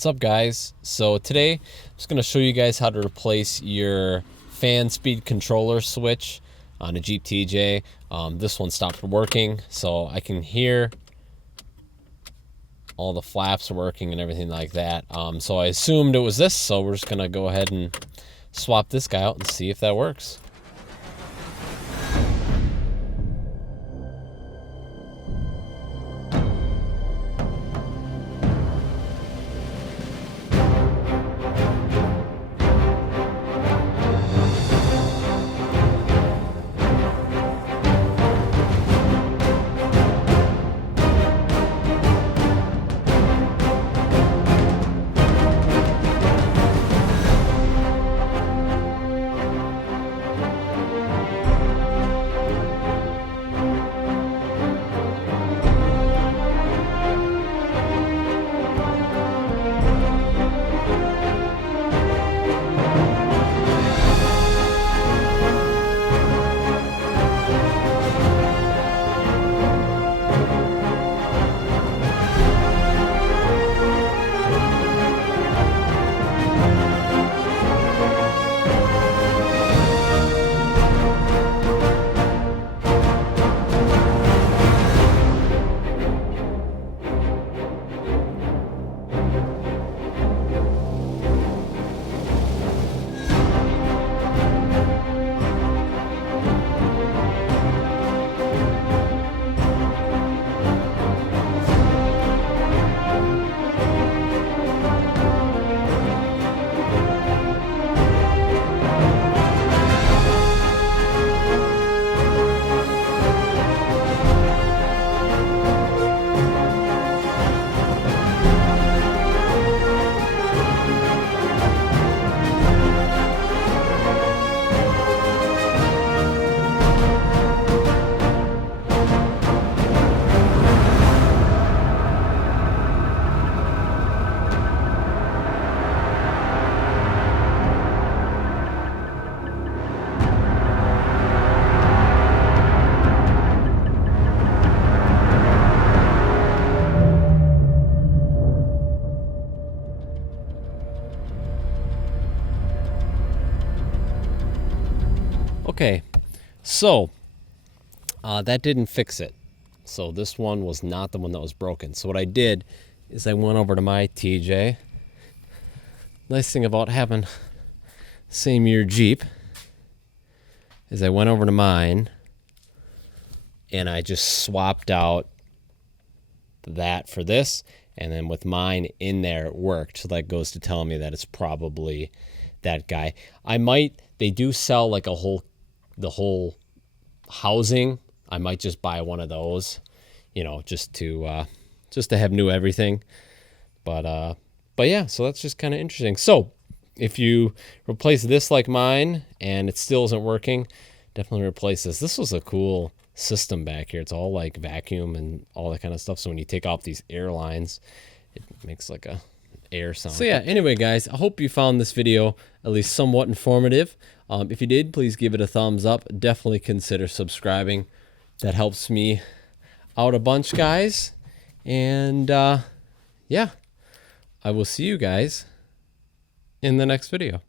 What's up, guys? So today I'm just going to show you guys how to replace your fan speed controller switch on a Jeep TJ. This one stopped working, so I can hear all the flaps are working and everything like that. So I assumed it was this, so we're just going to go ahead and swap this guy out and see if that works. Okay, so that didn't fix it. So this one was not the one that was broken. So what I did is I went over to my TJ. Nice thing about having same year Jeep is I went over to mine and I just swapped out that for this, and then with mine in there it worked. So that goes to telling me that it's probably that guy. They do sell like the whole housing. I might just buy one of those, just to have new everything. But yeah, so that's just kind of interesting. So if you replace this like mine and it still isn't working, definitely replace this. This was a cool system back here. It's all like vacuum and all that kind of stuff. So when you take off these air lines, it makes like a air sound. So yeah, anyway, guys, I hope you found this video at least somewhat informative. If you did, please give it a thumbs up. Definitely consider subscribing. That helps me out a bunch, guys. And yeah, I will see you guys in the next video.